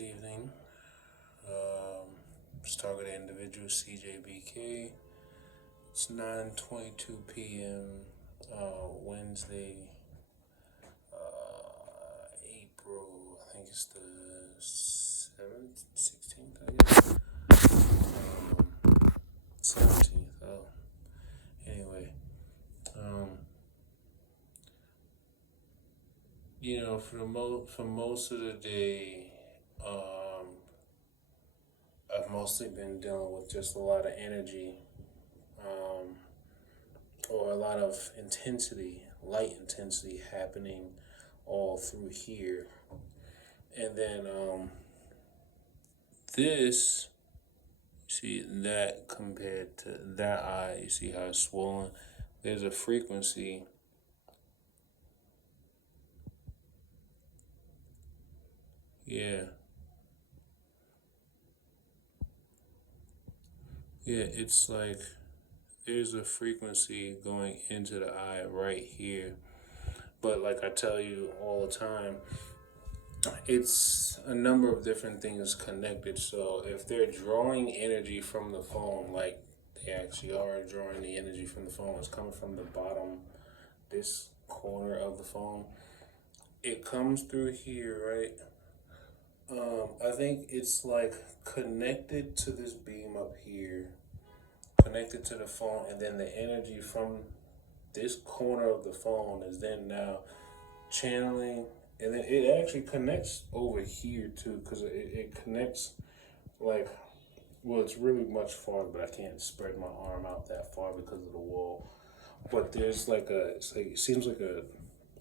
evening. It's targeted individual CJBK. It's 9:22 p.m. Wednesday, April. I think it's the 7th, 16th. I guess. 17th. Oh, anyway. Um, for most of the day, I've mostly been dealing with just a lot of energy, um, or a lot of intensity, light intensity happening all through here. And then this, see that compared to that eye, you see how it's swollen? There's a frequency. Yeah, yeah, it's like there's a frequency going into the eye right here. But like I tell you all the time, it's a number of different things connected. So if they're drawing energy from the phone, like they actually are drawing the energy from the phone, it's coming from the bottom, this corner of the phone. It comes through here, right? I think it's like connected to this beam up here, connected to the phone, and then the energy from this corner of the phone is then now channeling, and then it actually connects over here too, because it connects like, well, it's really much farther, but I can't spread my arm out that far because of the wall. But there's like it seems like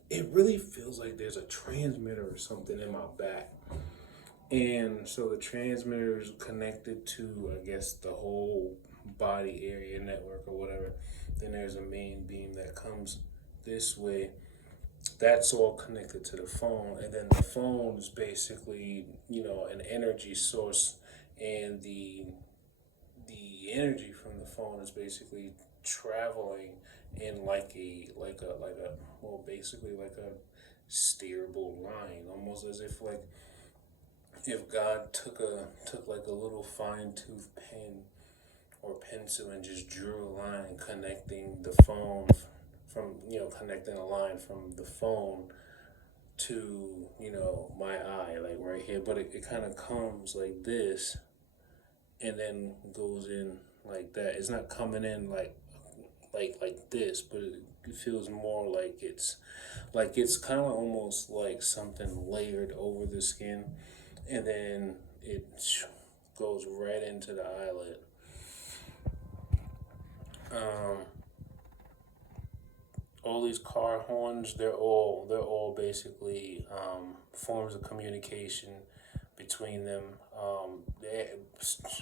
it really feels like there's a transmitter or something in my back. And so the transmitter is connected to, I guess, the whole body area network or whatever. Then there's a main beam that comes this way. That's all connected to the phone. And then the phone is basically, an energy source. And the energy from the phone is basically traveling in basically like a steerable line, almost as if like if God took like a little fine tooth pen or pencil and just drew a line connecting the phone from connecting a line from the phone to my eye, like right here, but it kind of comes like this and then goes in like that. It's not coming in like this, but it feels more like it's kind of almost like something layered over the skin, and then it goes right into the eyelid. Um, all these car horns, they're all basically forms of communication between them. They,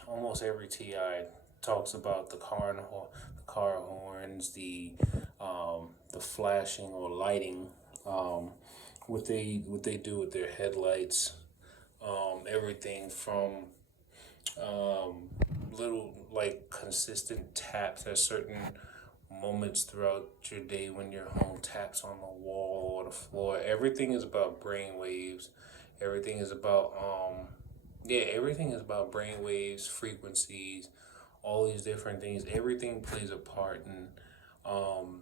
almost every TI talks about the car horns, the flashing or lighting, what they do with their headlights, everything from um, little like consistent taps at certain moments throughout your day when your home taps on the wall or the floor. Everything is about brain waves. Everything is about everything is about brain waves, frequencies, all these different things. Everything plays a part in um,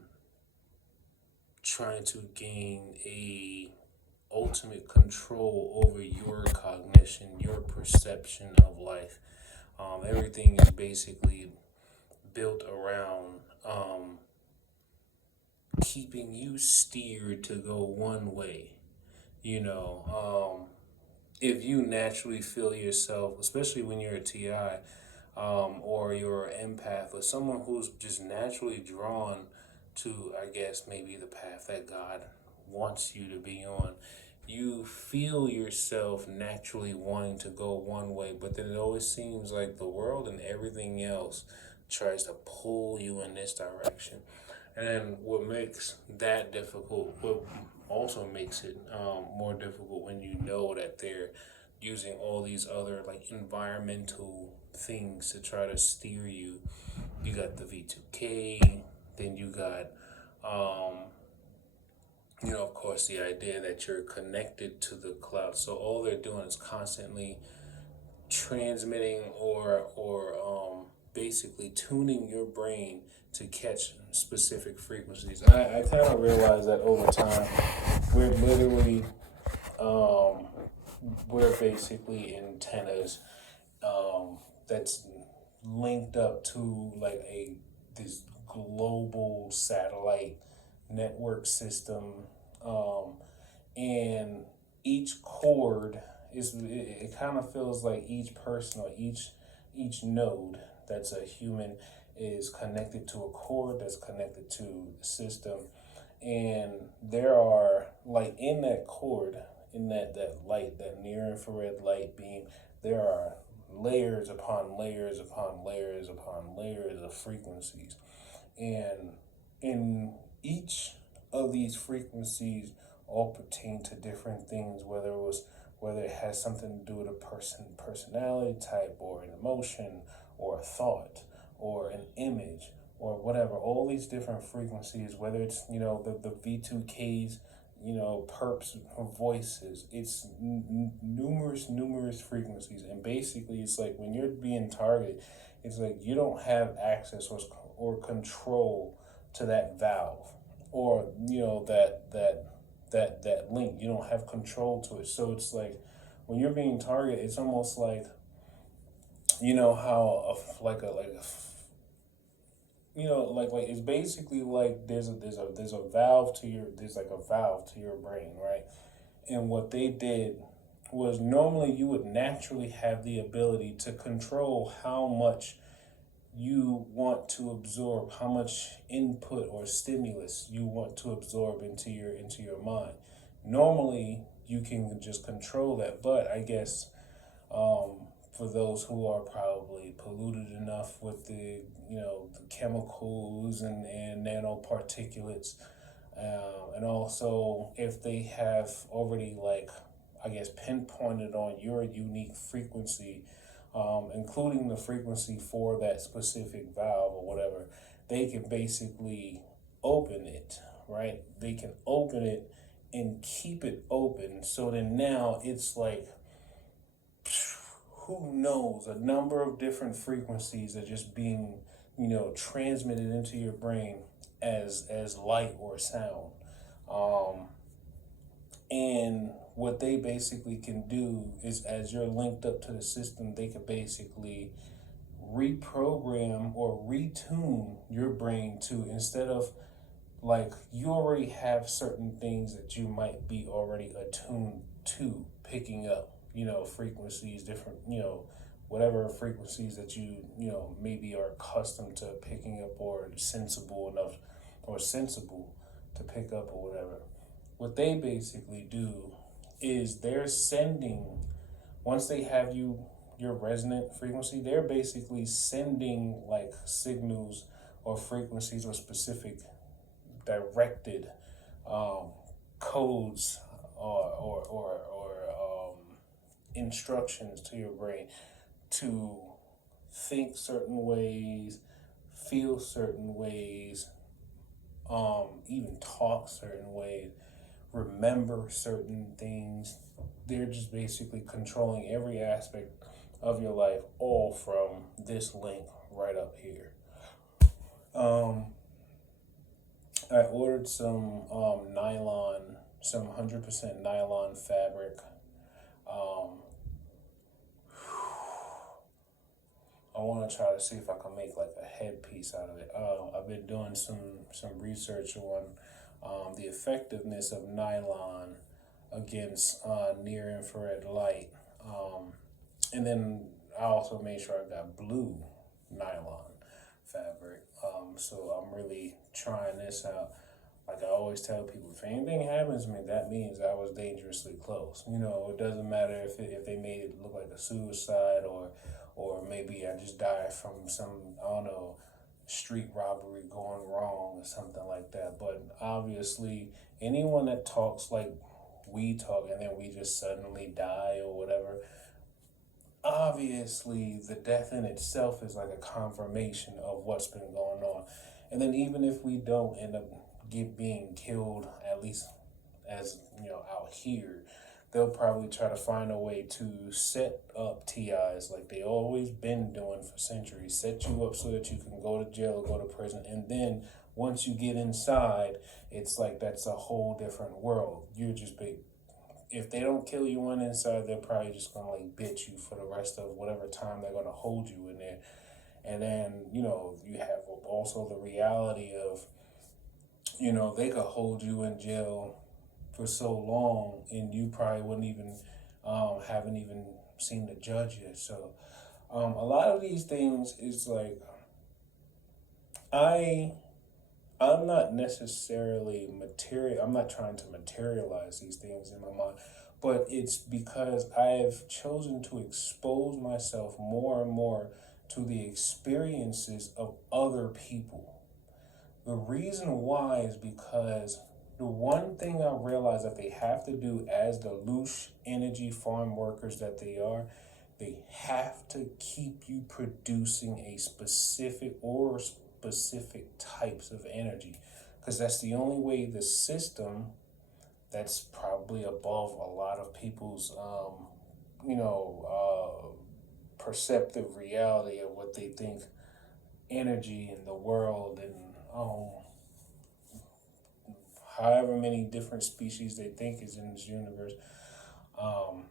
trying to gain a ultimate control over your cognition, your perception of life. Everything is basically built around keeping you steered to go one way. You know, if you naturally feel yourself, especially when you're a TI, or you're an empath, or someone who's just naturally drawn to, I guess, maybe the path that God wants you to be on, you feel yourself naturally wanting to go one way, but then it always seems like the world and everything else tries to pull you in this direction. And then what makes that difficult, what also makes it more difficult when you know that they're using all these other like environmental things to try to steer you. You got the V2K, then you got of course, the idea that you're connected to the cloud. So all they're doing is constantly transmitting or basically tuning your brain to catch specific frequencies. I kind of realized that over time, we're literally um, we're basically antennas that's linked up to like a this global satellite network system, um, and each cord it kind of feels like each person or each node that's a human is connected to a cord that's connected to the system, and there are like in that cord, in that light, that near infrared light beam, there are layers upon layers upon layers upon layers of frequencies, and in each of these frequencies all pertain to different things, whether it has something to do with a personality type or an emotion or a thought or an image or whatever. All these different frequencies, whether it's the V2Ks, perps voices, it's numerous frequencies, and basically it's like when you're being targeted, it's like you don't have access or control to that valve, or that link. You don't have control to it. So it's like when you're being targeted, it's almost like how like it's basically like there's a valve to your brain, right? And what they did was, normally you would naturally have the ability to control how much you want to absorb, how much input or stimulus you want to absorb into your mind. Normally you can just control that, but I guess for those who are probably polluted enough with the chemicals and nanoparticulates, and also if they have already, like, I guess, pinpointed on your unique frequency, including the frequency for that specific valve or whatever, they can basically open it, right? They can open it and keep it open. So then now it's like, who knows, a number of different frequencies are just being, transmitted into your brain as light or sound. Um, and what they basically can do is, as you're linked up to the system, they could basically reprogram or retune your brain to, instead of, like, you already have certain things that you might be already attuned to picking up, frequencies, different, whatever frequencies that maybe are accustomed to picking up, or sensible to pick up or whatever. What they basically do is they're sending, once they have your resonant frequency, they're basically sending like signals or frequencies or specific directed um, codes or instructions to your brain to think certain ways, feel certain ways, even talk certain ways, remember certain things. They're just basically controlling every aspect of your life, all from this link right up here. I ordered some 100% nylon fabric. Um, I want to try to see if I can make like a headpiece out of it. I've been doing some research on the effectiveness of nylon against near infrared light, and then I also made sure I got blue nylon fabric. So I'm really trying this out. Like I always tell people, if anything happens to me, that means I was dangerously close. It doesn't matter if they made it look like a suicide, or maybe I just died from some, I don't know, street robbery going wrong or something like that. But obviously, anyone that talks like we talk and then we just suddenly die or whatever, obviously the death in itself is like a confirmation of what's been going on. And then even if we don't end up being killed, at least as out here, they'll probably try to find a way to set up TIs like they always been doing for centuries. Set you up so that you can go to jail or go to prison, and then once you get inside, it's like that's a whole different world. You're just big. If they don't kill you on inside, they're probably just gonna like bitch you for the rest of whatever time they're gonna hold you in there. And then you have also the reality of they could hold you in jail for so long, and you probably wouldn't even haven't even seen the judge yet. So a lot of these things is like I I'm not necessarily material. I'm not trying to materialize these things in my mind, but it's because I've chosen to expose myself more and more to the experiences of other people. The reason why is because the one thing I realize that they have to do as the loose energy farm workers that they are, they have to keep you producing a specific or specific types of energy, because that's the only way the system that's probably above a lot of people's you know perceptive reality of what they think energy in the world, and however many different species they think is in this universe. Um,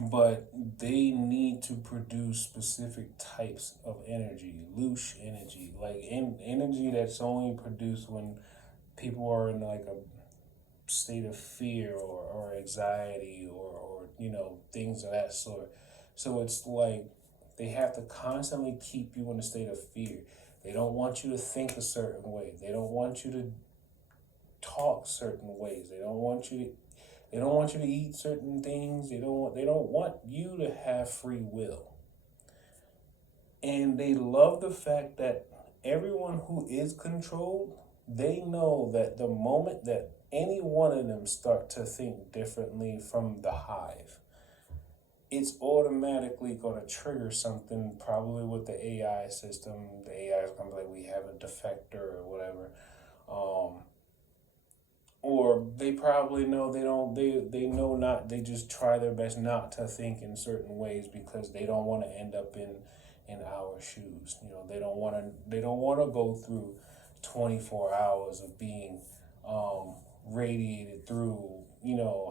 but they need to produce specific types of energy, loose energy, like energy that's only produced when people are in like a state of fear or anxiety or things of that sort. So it's like they have to constantly keep you in a state of fear. They don't want you to think a certain way. They don't want you to talk certain ways. They don't want you to eat certain things. They don't want you to have free will. And they love the fact that everyone who is controlled, they know that the moment that any one of them start to think differently from the hive, it's automatically going to trigger something, probably with the AI system. The AI is going to be like, we have a defector or whatever. Um, or they probably know they know not, they just try their best not to think in certain ways because they don't want to end up in our shoes. They don't want to go through 24 hours of being radiated through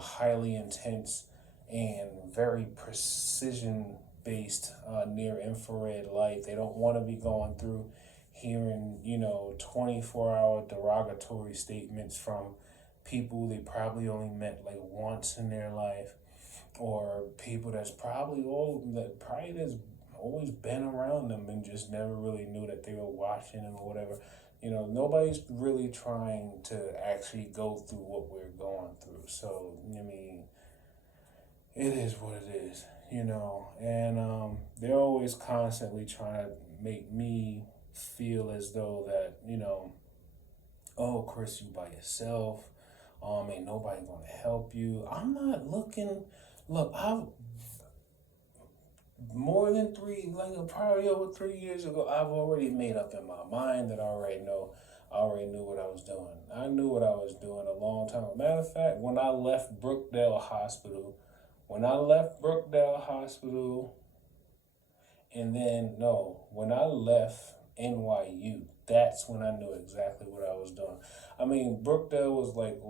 highly intense and very precision based near infrared light. They don't want to be going through hearing 24-hour derogatory statements from people they probably only met like once in their life, or people that's always been around them and just never really knew that they were watching them or whatever. Nobody's really trying to actually go through what we're going through. So I mean, it is what it is, and they're always constantly trying to make me feel as though that oh, Chris, you by yourself. Ain't nobody gonna help you. I'm not looking. Look, I've more than probably over 3 years ago, I've already made up in my mind that I already knew what I was doing. I knew what I was doing a long time. Matter of fact, when I left Brookdale Hospital, and then no, when I left NYU, that's when I knew exactly what I was doing. I mean, Brookdale was like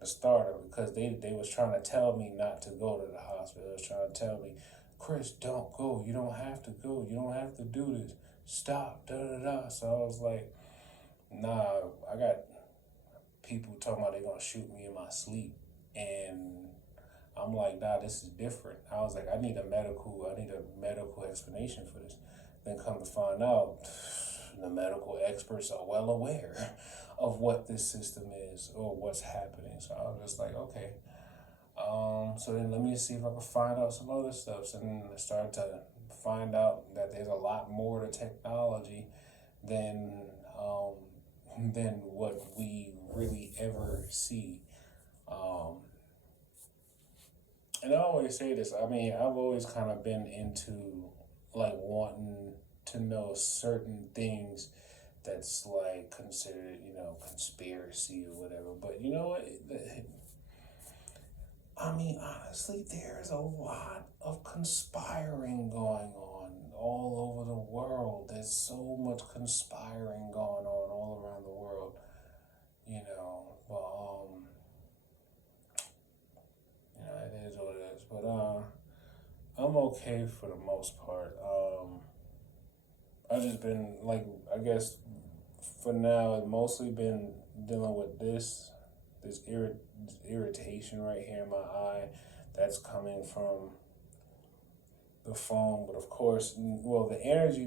the starter, because they was trying to tell me not to go to the hospital. They was trying to tell me, Chris, don't go. You don't have to go. You don't have to do this. Stop. Da da da. So I was like, nah. I got people talking about they gonna shoot me in my sleep, and I'm like, nah, this is different. I was like, I need a medical explanation for this. Then come to find out, the medical experts are well aware of what this system is or what's happening. So I was just like, okay. So then let me see if I can find out some other stuff. So then I started to find out that there's a lot more to technology than what we really ever see. Um, and I always say this. I mean, I've always kind of been into like wanting to know certain things that's like considered, conspiracy or whatever. But you know what? I mean, honestly, there's a lot of conspiring going on all over the world. There's so much conspiring going on all around the world, you know. It is what it is. But I'm okay for the most part. I've just been like, I guess for now, I've mostly been dealing with this irritation right here in my eye that's coming from the phone. But of course, well, the energy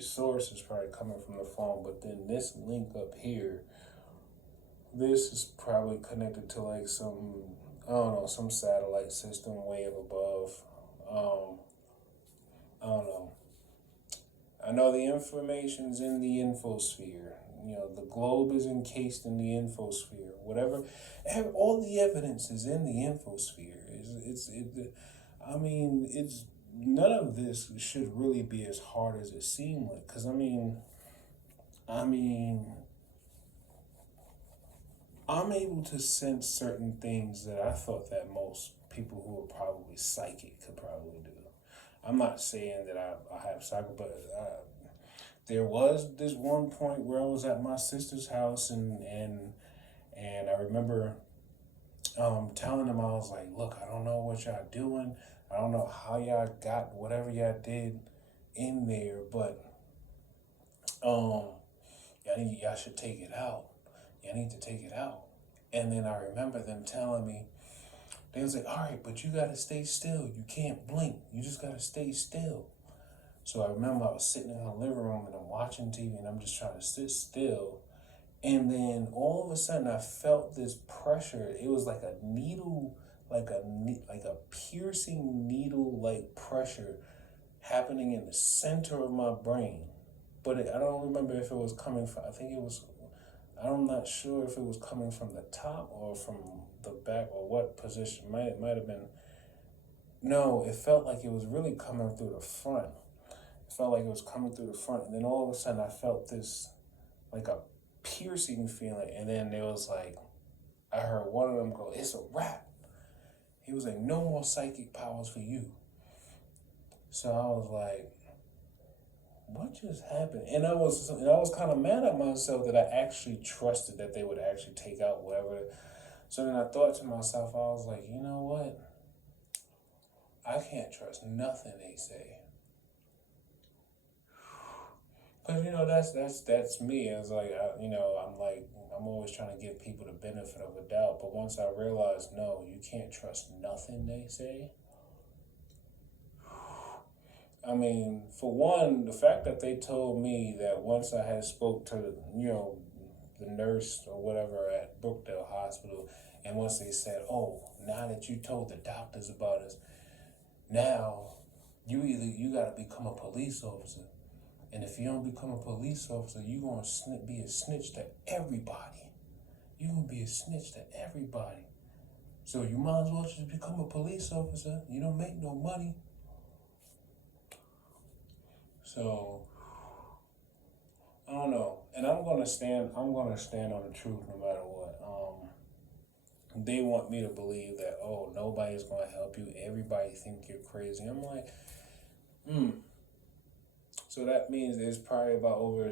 source is probably coming from the phone. But then this link up here, this is probably connected to like some, I don't know, some satellite system way up above. Um, I don't know. I know the information's in the infosphere. The globe is encased in the infosphere. Whatever, all the evidence is in the infosphere. I mean, it's none of this should really be as hard as it seemed like. Cause I mean, I'm able to sense certain things that I thought that most people who are probably psychic could probably do. I'm not saying that I have psychic, but there was this one point where I was at my sister's house, and I remember telling them, I was like, look, I don't know what y'all doing. I don't know how y'all got whatever y'all did in there, but y'all should take it out. Y'all need to take it out. And then I remember them telling me, they was like, all right, but you gotta stay still. You can't blink. You just gotta stay still. So I remember I was sitting in the living room and I'm watching TV and I'm just trying to sit still. And then all of a sudden I felt this pressure. It was like a needle, like a piercing needle like pressure happening in the center of my brain. But I don't remember if it was coming from, I'm not sure if it was coming from the top or from the back or what position. Might have been, no, it felt like it was really coming through the front. It felt like it was coming through the front. And then all of a sudden I felt this, like a piercing feeling. And then there was like, I heard one of them go, it's a wrap. He was like, no more psychic powers for you. So I was like, what just happened? And I was kind of mad at myself that I actually trusted that they would actually take out whatever. So then I thought to myself, I was like, you know what? I can't trust nothing they say. Cause that's me. It's like I'm always trying to give people the benefit of a doubt. But once I realized, no, you can't trust nothing they say. I mean, for one, the fact that they told me that once I had spoke to the nurse or whatever at Brookdale Hospital, and once they said, oh, now that you told the doctors about us, now you gotta become a police officer. And if you don't become a police officer, you're going to be a snitch to everybody. You're going to be a snitch to everybody. So you might as well just become a police officer. You don't make no money. So, I don't know. And I'm going to stand on the truth no matter what. They want me to believe that, oh, nobody's going to help you. Everybody think you're crazy. I'm like, So that means there's probably about over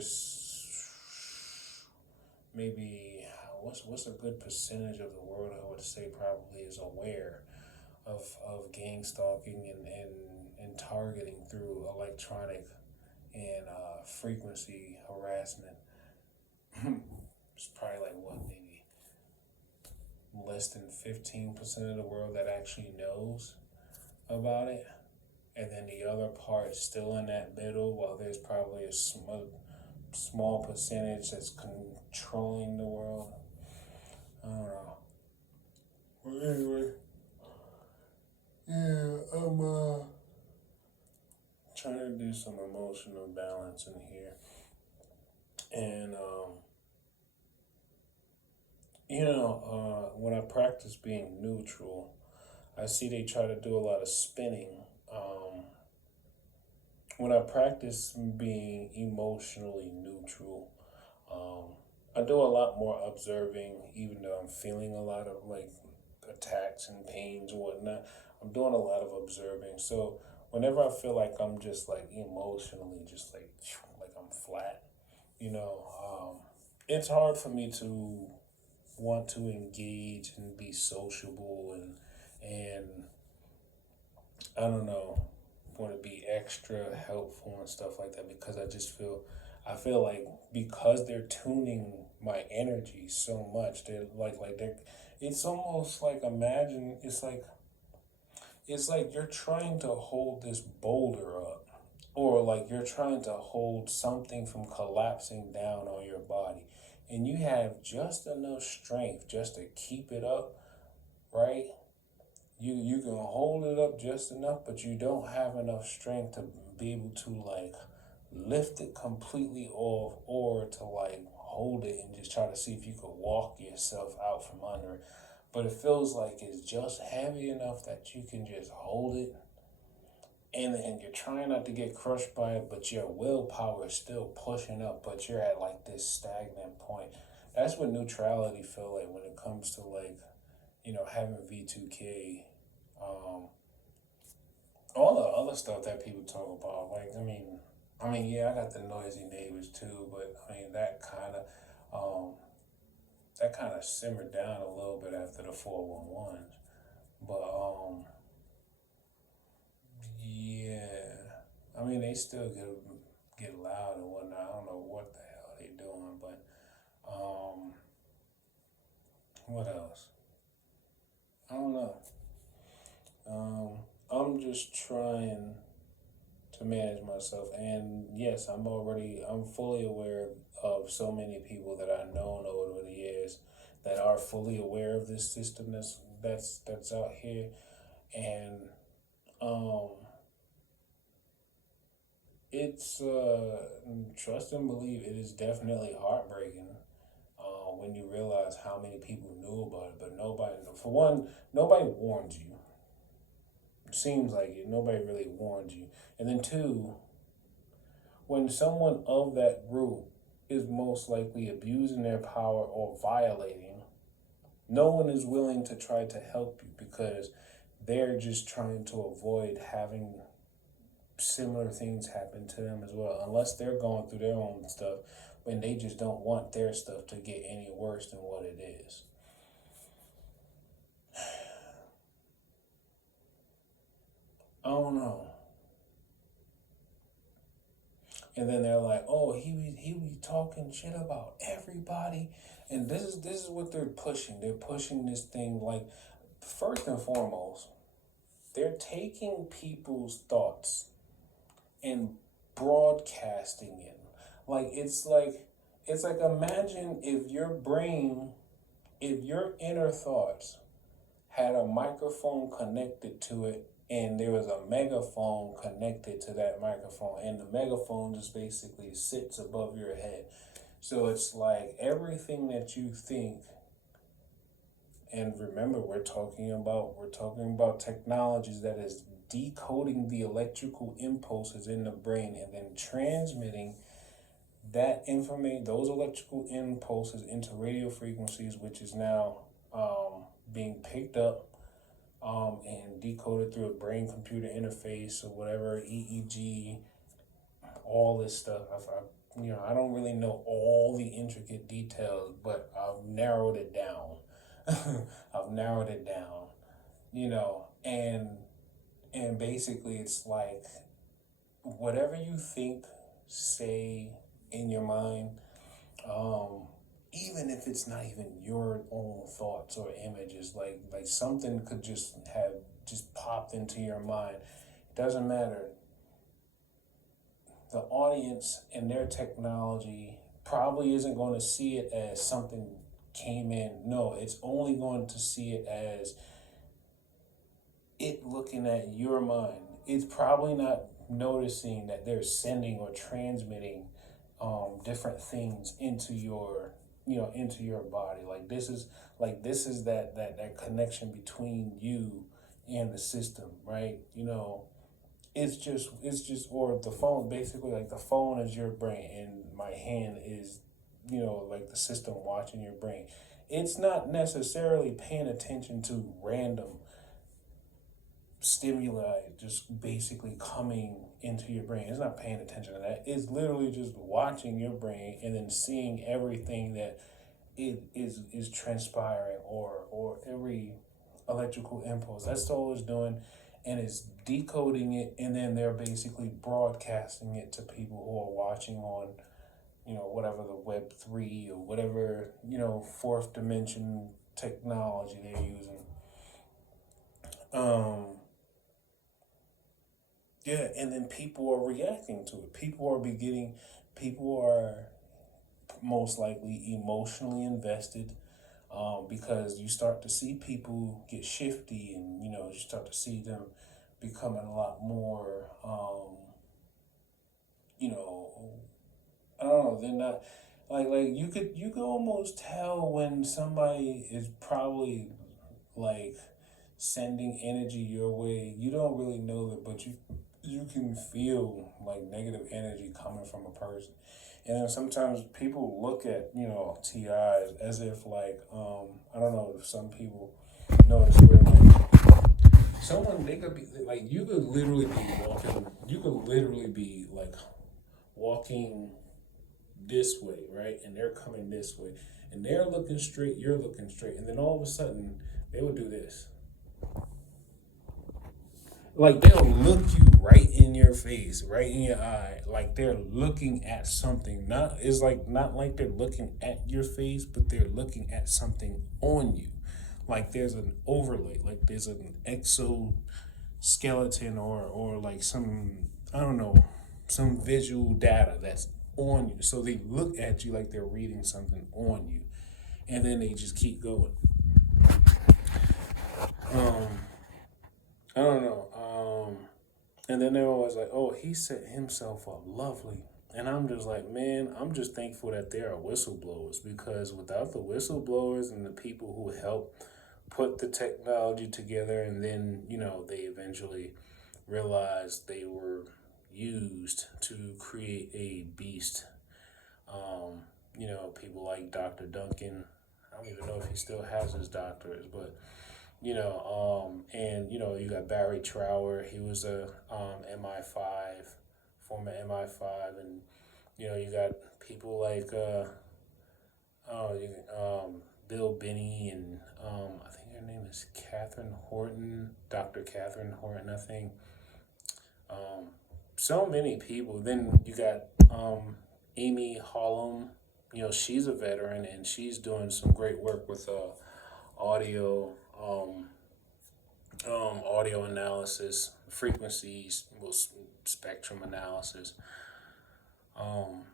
maybe what's a good percentage of the world I would say probably is aware of gang stalking and targeting through electronic and frequency harassment. It's probably like maybe less than 15% of the world that actually knows about it. And then the other part still in that middle, while there's probably a small percentage that's controlling the world. I don't know. But anyway, yeah, I'm trying to do some emotional balance in here. And, when I practice being neutral, I see they try to do a lot of spinning when I practice being emotionally neutral, um, I do a lot more observing, even though I'm feeling a lot of like attacks and pains and whatnot. I'm doing a lot of observing. So whenever I feel like I'm just like emotionally, just like I'm flat, you know, it's hard for me to want to engage and be sociable and I don't know, want to be extra helpful and stuff like that because I feel like because they're tuning my energy so much, they're they're, it's almost like imagine it's like you're trying to hold this boulder up, or like you're trying to hold something from collapsing down on your body, and you have just enough strength just to keep it up, right? You can hold it up just enough, but you don't have enough strength to be able to like lift it completely off or to like hold it and just try to see if you could walk yourself out from under it. But it feels like it's just heavy enough that you can just hold it and you're trying not to get crushed by it, but your willpower is still pushing up, but you're at like this stagnant point. That's what neutrality feel like when it comes to like, having V2K, um, all the other stuff that people talk about. Like, yeah, I got the noisy neighbors too, but I mean um, that kind of simmered down a little bit after the 411s. But yeah, I mean they still get loud and whatnot. I don't know what the hell they doing, but um, what else? I don't know. Um, I'm just trying to manage myself, and yes, I'm fully aware of so many people that I've known over the years that are fully aware of this system that's out here, and um, it's trust and believe it is definitely heartbreaking when you realize how many people knew about it, but nobody, for one, nobody warned you. It seems like it. Nobody really warned you, and then two, when someone of that group is most likely abusing their power or violating, no one is willing to try to help you because they're just trying to avoid having similar things happen to them as well, unless they're going through their own stuff and they just don't want their stuff to get any worse than what it is. I don't know. And then they're like, "Oh, he was talking shit about everybody," and this is what they're pushing. They're pushing this thing like, first and foremost, they're taking people's thoughts and broadcasting it. Like it's like imagine if your inner thoughts had a microphone connected to it and there was a megaphone connected to that microphone and the megaphone just basically sits above your head. So it's like everything that you think, and remember we're talking about technologies that is decoding the electrical impulses in the brain and then transmitting that information, those electrical impulses into radio frequencies, which is now being picked up and decoded through a brain computer interface or whatever, EEG, all this stuff. I don't really know all the intricate details, but I've narrowed it down. I've narrowed it down, and basically it's like whatever you think, say in your mind, um, even if it's not even your own thoughts or images, like something could just have just popped into your mind. It doesn't matter. The audience and their technology probably isn't going to see it as something came in. No, it's only going to see it as it looking at your mind. It's probably not noticing that they're sending or transmitting different things into your body. Like this is that connection between you and the system, right? or the phone, basically, like the phone is your brain and my hand is, like the system watching your brain. It's not necessarily paying attention to random stimuli just basically coming into your brain. It's not paying attention to that. It's literally just watching your brain and then seeing everything that it is transpiring, or every electrical impulse. That's all it's doing, and it's decoding it, and then they're basically broadcasting it to people who are watching on, whatever the Web 3 or whatever, fourth dimension technology they're using. Um, yeah, and then people are reacting to it. People are most likely emotionally invested, because you start to see people get shifty, and you start to see them becoming a lot more, you know I don't know, they're not like you could almost tell when somebody is probably like sending energy your way. You don't really know that, but you can feel like negative energy coming from a person. And then sometimes people look at, TIs as if like, I don't know if some people notice where like someone, they could be like, you could literally be like walking this way, right? And they're coming this way. And they're looking straight, you're looking straight. And then all of a sudden they would do this. Like they'll look you right in your face, right in your eye, like they're looking at something. Not like they're looking at your face, but they're looking at something on you. Like there's an overlay, like there's an exoskeleton, or like some, I don't know, some visual data that's on you. So they look at you like they're reading something on you, and then they just keep going. Um, I don't know. And then they're always like, "Oh, he set himself up lovely." And I'm just like, man, I'm just thankful that there are whistleblowers, because without the whistleblowers and the people who help put the technology together, and then, they eventually realized they were used to create a beast. People like Dr. Duncan. I don't even know if he still has his doctorate, but and you got Barry Trower. He was a MI5, former MI5, and you got people like oh, Bill Binney, and I think her name is Catherine Horton, Dr. Catherine Horton, I think. Um, so many people. Then you got Amy Hollum. She's a veteran, and she's doing some great work with audio. Audio analysis, frequencies, well, spectrum analysis. Um,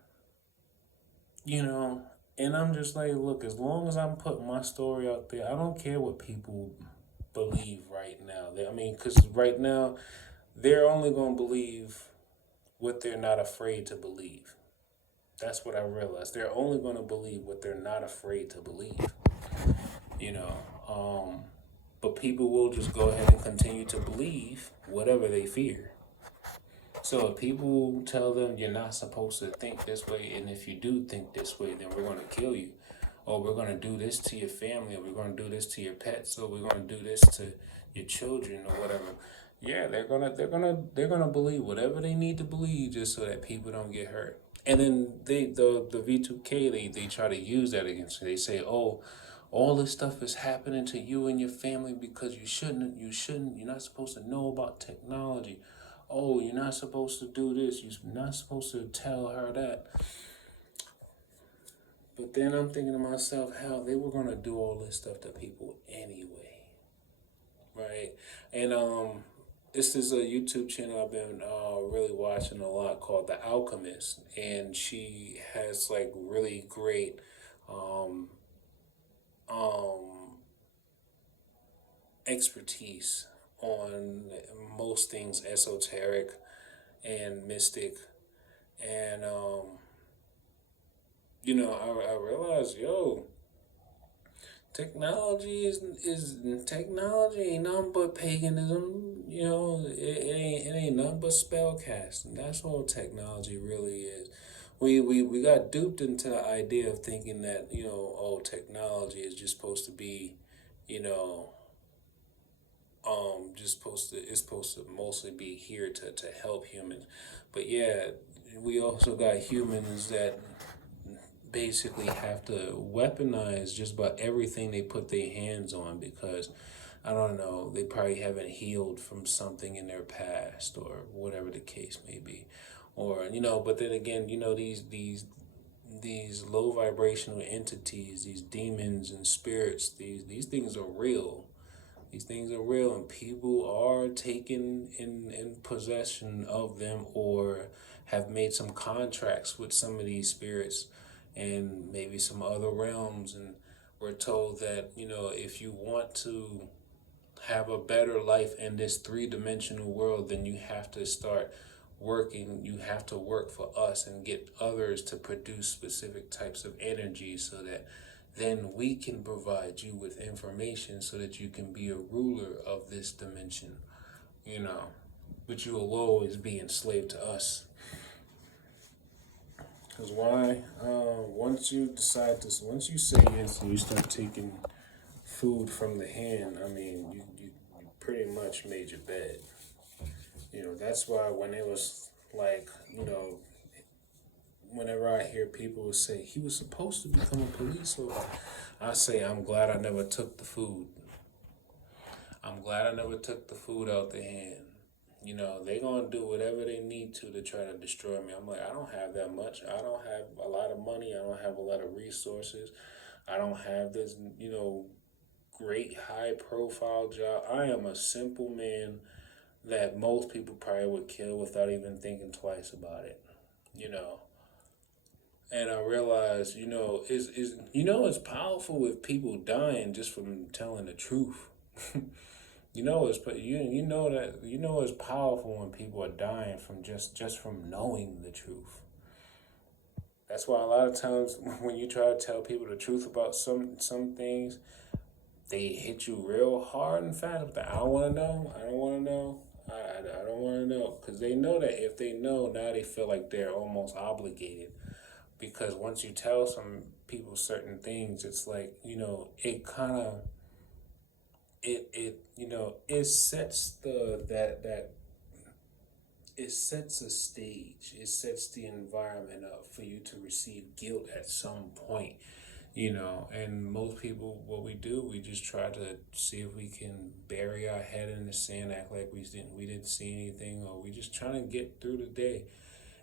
you know, and I'm just like, look, as long as I'm putting my story out there, I don't care what people believe right now. I mean, because right now, they're only going to believe what they're not afraid to believe. That's what I realized. They're only going to believe what they're not afraid to believe, you know. But people will just go ahead and continue to believe whatever they fear. So if people tell them you're not supposed to think this way, and if you do think this way, then we're going to kill you, or we're going to do this to your family, or we're going to do this to your pets, or we're going to do this to your children, or whatever. Yeah, they're gonna believe whatever they need to believe, just so that people don't get hurt. And then the V2K, they try to use that against you. They say, oh, all this stuff is happening to you and your family because you're not supposed to know about technology. Oh, you're not supposed to do this. You're not supposed to tell her that. But then I'm thinking to myself, how they were gonna do all this stuff to people anyway, right? And this is a YouTube channel I've been really watching a lot, called The Alchemist, and she has like really great um, um, expertise on most things esoteric and mystic. And I realized, yo, Technology ain't nothing but paganism. It ain't nothing but spell casting. That's all technology really is. We got duped into the idea of thinking that, oh, technology is just supposed to be, you know, just supposed to it's supposed to mostly be here to help humans. But yeah, we also got humans that basically have to weaponize just about everything they put their hands on, because I don't know, they probably haven't healed from something in their past or whatever the case may be. Or, but then again, these low vibrational entities, these demons and spirits, these things are real. These things are real, and people are taken in possession of them, or have made some contracts with some of these spirits and maybe some other realms. And we're told that, if you want to have a better life in this three-dimensional world, then you have to start working. You have to work for us and get others to produce specific types of energy, so that then we can provide you with information so that you can be a ruler of this dimension, you know. But you will always be enslaved to us. Because why? Once you say yes and you start taking food from the hand, I mean, you pretty much made your bed. That's why when it was like, whenever I hear people say he was supposed to become a police officer, I say I'm glad I never took the food. I'm glad I never took the food out the hand. They gonna do whatever they need to try to destroy me. I'm like, I don't have that much. I don't have a lot of money. I don't have a lot of resources. I don't have this, great high profile job. I am a simple man that most people probably would kill without even thinking twice about it. You know. And I realized, it's powerful with people dying just from telling the truth. It's powerful when people are dying from just from knowing the truth. That's why a lot of times when you try to tell people the truth about some things, they hit you real hard and fast. But I don't want to know. I don't want to know. I don't want to know, because they know that if they know, now they feel like they're almost obligated. Because once you tell some people certain things, it's like, it kind of it sets it sets a stage. It sets the environment up for you to receive guilt at some point. And most people, what we do, we just try to see if we can bury our head in the sand, act like we didn't see anything, or we just trying to get through the day.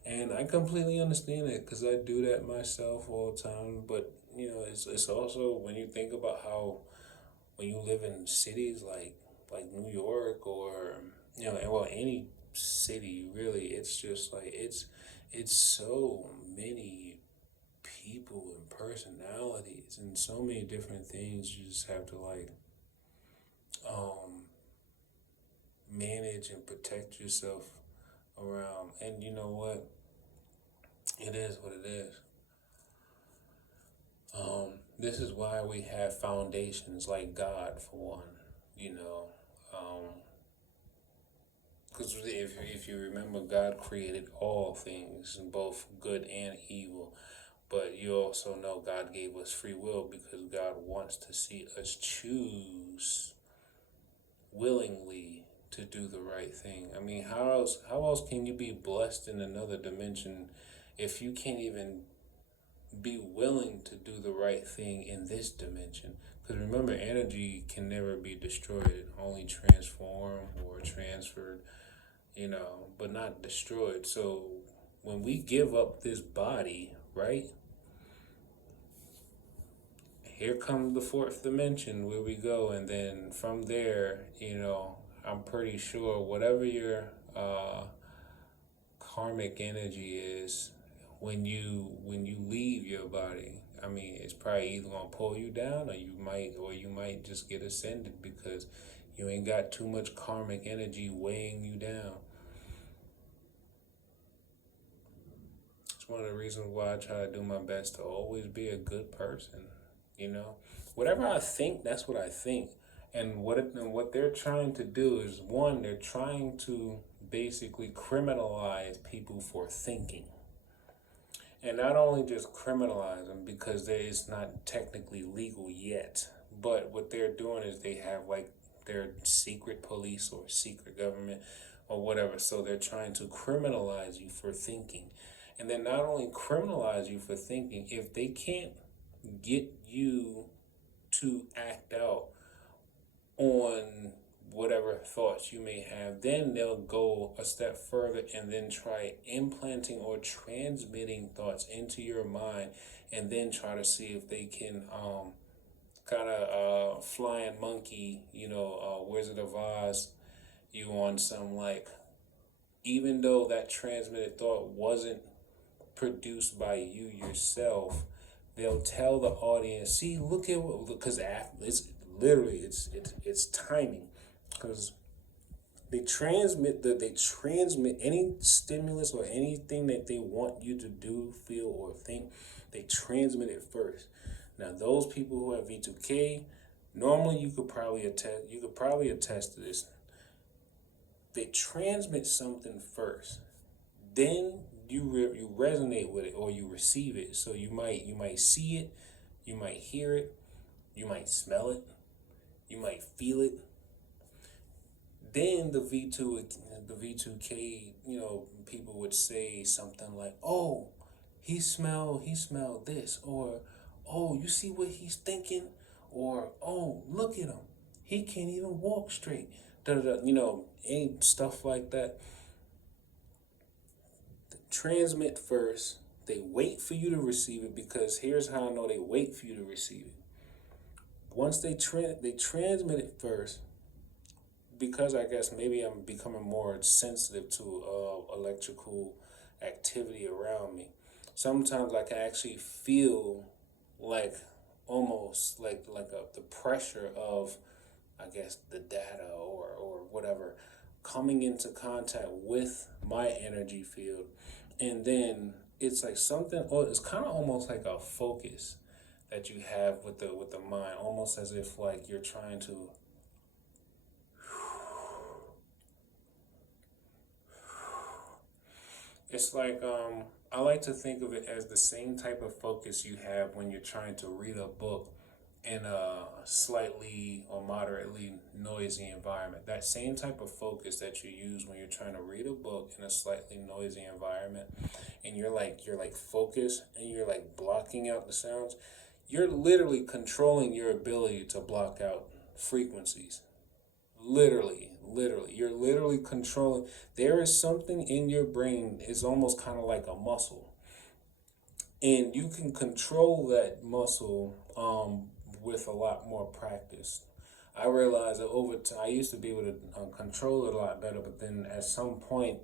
And I completely understand it, because I do that myself all the time. But it's also, when you think about how, when you live in cities like New York, or and well, any city really, it's just like it's so many people and personalities and so many different things you just have to like um manage and protect yourself around. And you know what? It is what it is. This is why we have foundations like God, for one. You know, because if you remember, God created all things, both good and evil. But you also know God gave us free will, because God wants to see us choose willingly to do the right thing. I mean, how else can you be blessed in another dimension if you can't even be willing to do the right thing in this dimension? Because remember, energy can never be destroyed, only transformed or transferred, but not destroyed. So when we give up this body, right? Here comes the fourth dimension where we go, and then from there, I'm pretty sure whatever your karmic energy is, when you leave your body, I mean, it's probably either gonna pull you down, or you might just get ascended, because you ain't got too much karmic energy weighing you down. It's one of the reasons why I try to do my best to always be a good person, you know. whatever I think, that's what I think. And what they're trying to do is, one, they're trying to basically criminalize people for thinking. And not only just criminalize them because it's not technically legal yet, but what they're doing is they have like their secret police or secret government or whatever. So they're trying to criminalize you for thinking. And then not only criminalize you for thinking, if they can't get you to act out on whatever thoughts you may have, then they'll go a step further and then try implanting or transmitting thoughts into your mind, and then try to see if they can kind of flying monkey, Wizard of Oz, you on some like, even though that transmitted thought wasn't produced by you yourself, they'll tell the audience, see, look at what, because it's literally it's timing, because they transmit any stimulus or anything that they want you to do, feel, or think. They transmit it first. Now, those people who have V2K, normally you could probably attest to this. They transmit something first, then you resonate with it or you receive it. So you might see it, you might hear it, you might smell it, you might feel it. Then the V2K, people would say something like, "Oh, he smelled this," or, "Oh, you see what he's thinking," or, "Oh, look at him, he can't even walk straight." Da da da. Any stuff like that. They transmit first. They wait for you to receive it, because here's how I know they wait for you to receive it. Once they transmit it first, because I guess maybe I'm becoming more sensitive to electrical activity around me. Sometimes I can actually feel like almost like the pressure of, I guess, the data or whatever coming into contact with my energy field, and then it's like something, or it's kind of almost like a focus that you have with the mind, almost as if like you're trying to. It's like I like to think of it as the same type of focus you have when you're trying to read a book in a slightly or moderately noisy environment. That same type of focus that you use when you're trying to read a book in a slightly noisy environment, and you're like focused and you're like blocking out the sounds. You're literally controlling your ability to block out frequencies. Literally, you're literally controlling. There is something in your brain, is almost kind of like a muscle, and you can control that muscle with a lot more practice. I realized that over time, I used to be able to control it a lot better, but then at some point,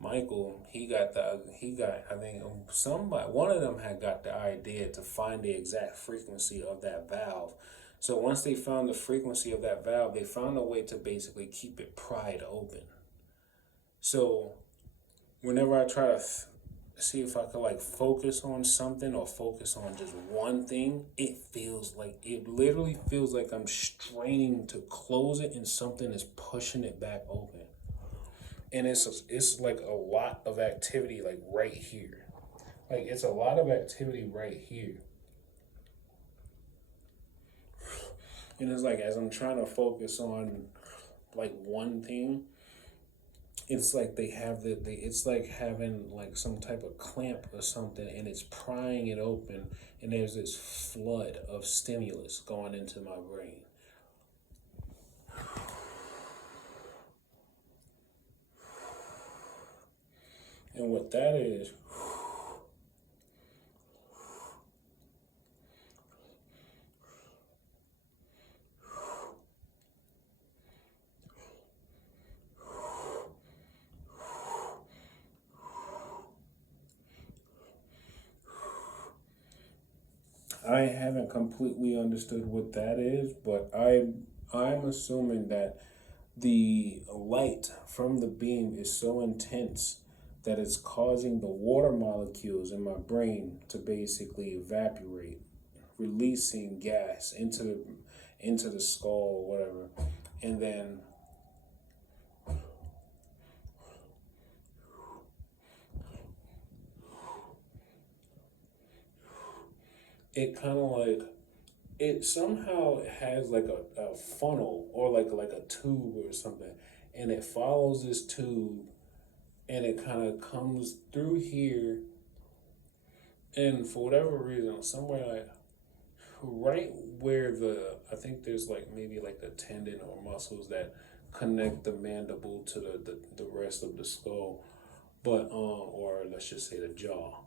Michael, I think somebody, one of them had got the idea to find the exact frequency of that valve. So once they found the frequency of that valve, they found a way to basically keep it pried open. So whenever I try to see if I could like focus on something or focus on just one thing, it literally feels like I'm straining to close it and something is pushing it back open. And it's like a lot of activity like right here. Like it's a lot of activity right here. And it's like as I'm trying to focus on like one thing, it's like it's like having like some type of clamp or something, and it's prying it open, and there's this flood of stimulus going into my brain. And what that is, I haven't completely understood what that is, but I'm assuming that the light from the beam is so intense that it's causing the water molecules in my brain to basically evaporate releasing gas into the skull or whatever, and then it kind of like it somehow has like a funnel or like a tube or something, and it follows this tube, and it kind of comes through here, and for whatever reason, somewhere like right where I think there's like maybe like a tendon or muscles that connect the mandible to the rest of the skull, but or let's just say the jaw,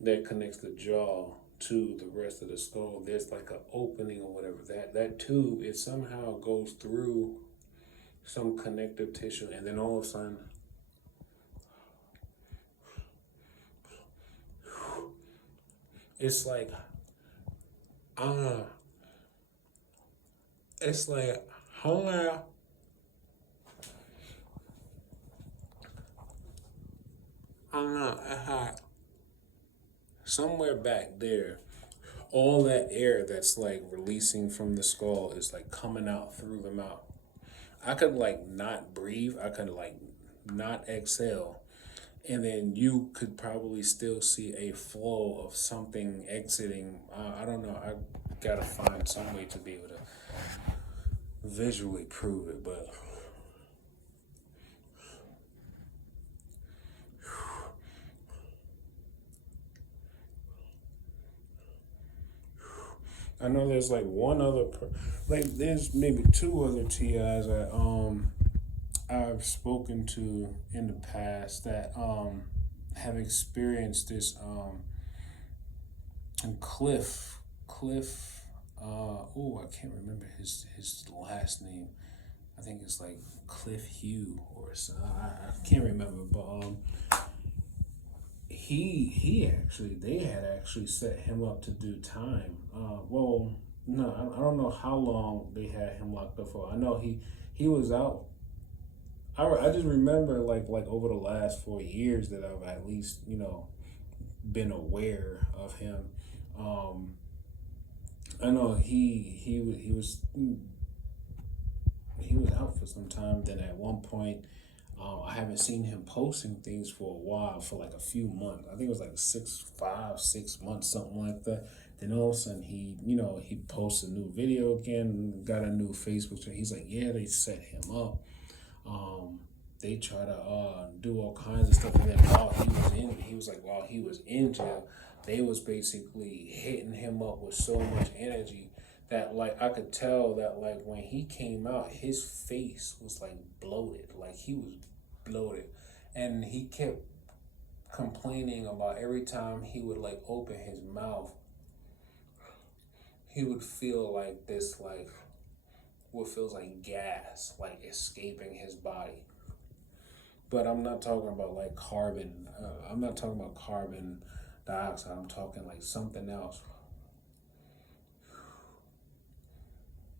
that connects the jaw to the rest of the skull. There's like an opening or whatever. That tube, it somehow goes through some connective tissue, and then all of a sudden it's like uh it's like how I don't know, somewhere back there, all that air that's like releasing from the skull is like coming out through the mouth. I could like not breathe. I could like not exhale. And then you could probably still see a flow of something exiting. I don't know. I gotta find some way to be able to visually prove it, but I know there's like like there's maybe two other TIs that I've spoken to in the past that have experienced this and Cliff oh, I can't remember his last name. I think it's like Cliff Hugh or so. I can't remember, but he actually, they had actually set him up to do time. Well, no, I don't know how long they had him locked up for. I know he was out. I just remember like over the last 4 years that I've at least been aware of him. I know he was out for some time. Then at one point, I haven't seen him posting things for a while, for like a few months. I think it was like 6 months, something like that. Then all of a sudden he posts a new video again, got a new Facebook channel. He's like, yeah, they set him up. They try to do all kinds of stuff, and then while he was in jail, they was basically hitting him up with so much energy that like I could tell that like when he came out, his face was like bloated, like he was bloated, and he kept complaining about every time he would like open his mouth, he would feel like this like what feels like gas like escaping his body. But I'm not talking about like carbon. I'm not talking about carbon dioxide. I'm talking like something else.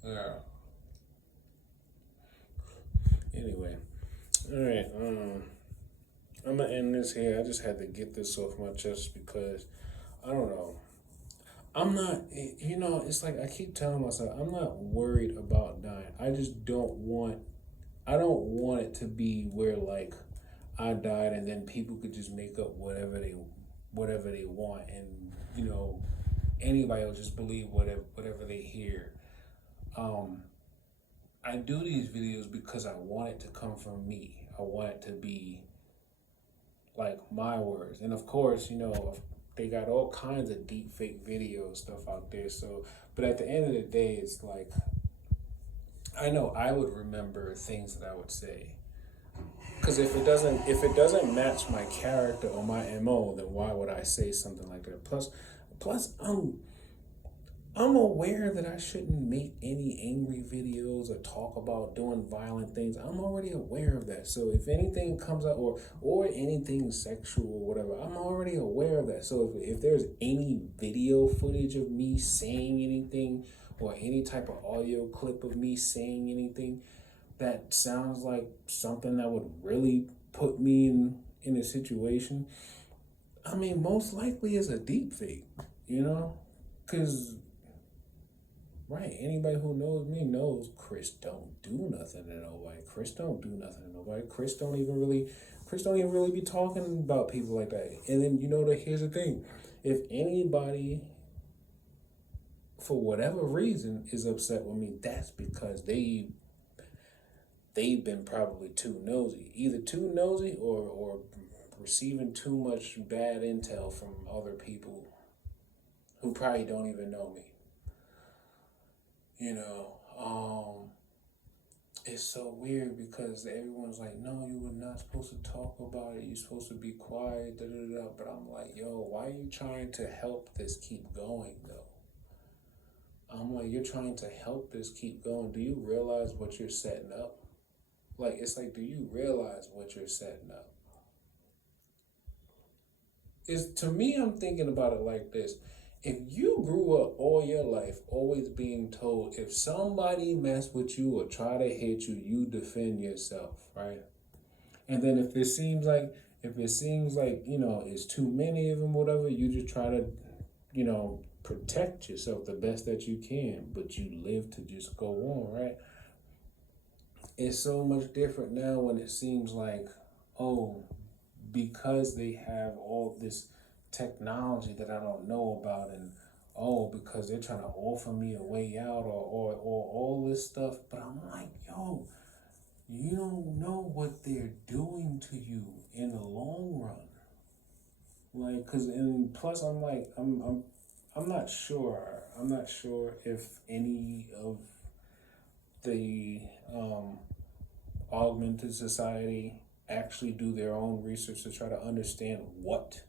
Yeah. Anyway, all right. I'm gonna end this here. I just had to get this off my chest because I don't know. I'm not. It's like I keep telling myself I'm not worried about dying. I just don't want. I don't want it to be where like I died and then people could just make up whatever they want, and anybody will just believe whatever they hear. Um, I do these videos because I want it to come from me. I want it to be like my words, and of course, they got all kinds of deep fake video stuff out there. So, but at the end of the day, it's like I know I would remember things that I would say. Because if it doesn't match my character or my MO, then why would I say something like that? Plus, I'm aware that I shouldn't make any angry videos or talk about doing violent things. I'm already aware of that. So if anything comes out or anything sexual or whatever, I'm already aware of that. So if there's any video footage of me saying anything or any type of audio clip of me saying anything that sounds like something that would really put me in a situation, I mean, most likely is a deep fake, because Right. Anybody who knows me knows Chris don't do nothing to nobody. Chris don't do nothing to nobody. Chris don't even really be talking about people like that. And then here's the thing. If anybody for whatever reason is upset with me, that's because they've been probably too nosy. Either too nosy or receiving too much bad intel from other people who probably don't even know me. You know, it's so weird because everyone's like, no, you were not supposed to talk about it. You're supposed to be quiet, da da da. But I'm like, yo, why are you trying to help this keep going, though? I'm like, you're trying to help this keep going. Do you realize what you're setting up? Like, it's like, do you realize what you're setting up? It's, to me, I'm thinking about it like this. If you grew up all your life always being told if somebody mess with you or try to hit you, you defend yourself, right? And then if it seems like it's too many of them, whatever, you just try to protect yourself the best that you can, but you live to just go on, right? It's so much different now when it seems like, oh, because they have all this technology that I don't know about, and oh, because they're trying to offer me a way out, or all this stuff. But I'm like, yo, you don't know what they're doing to you in the long run. Like, cause and plus I'm like I'm not sure. I'm not sure if any of the augmented society actually do their own research to try to understand what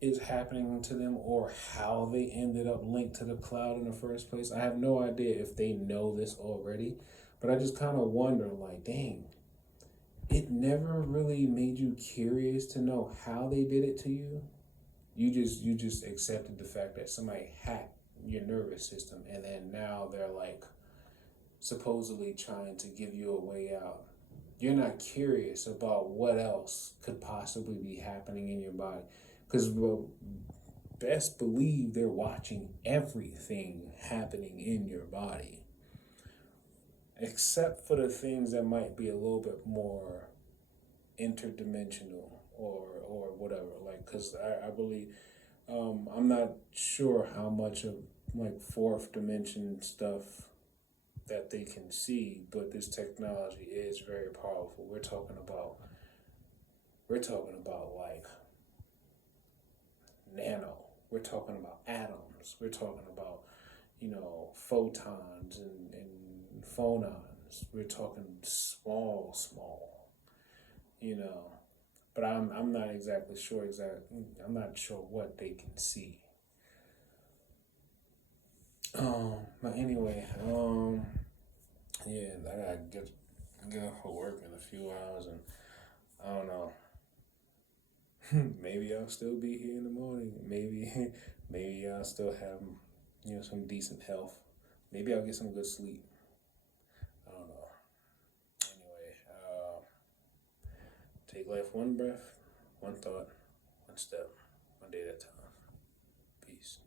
is happening to them or how they ended up linked to the cloud in the first place. I have no idea if they know this already, but I just kind of wonder, like, dang, it never really made you curious to know how they did it to you. You just accepted the fact that somebody hacked your nervous system, and then now they're like supposedly trying to give you a way out. You're not curious about what else could possibly be happening in your body, because best believe they're watching everything happening in your body, except for the things that might be a little bit more interdimensional or whatever. Like, because I believe I'm not sure how much of like fourth dimension stuff that they can see, but this technology is very powerful. We're talking about like nano. We're talking about atoms. We're talking about photons and phonons. We're talking small. You know, but I'm not exactly sure I'm not sure what they can see. But anyway, yeah, I gotta get off for work in a few hours, and I don't know. Maybe I'll still be here in the morning. Maybe maybe I'll still have some decent health. Maybe I'll get some good sleep. I don't know. Anyway, take life one breath, one thought, one step, one day at a time. Peace.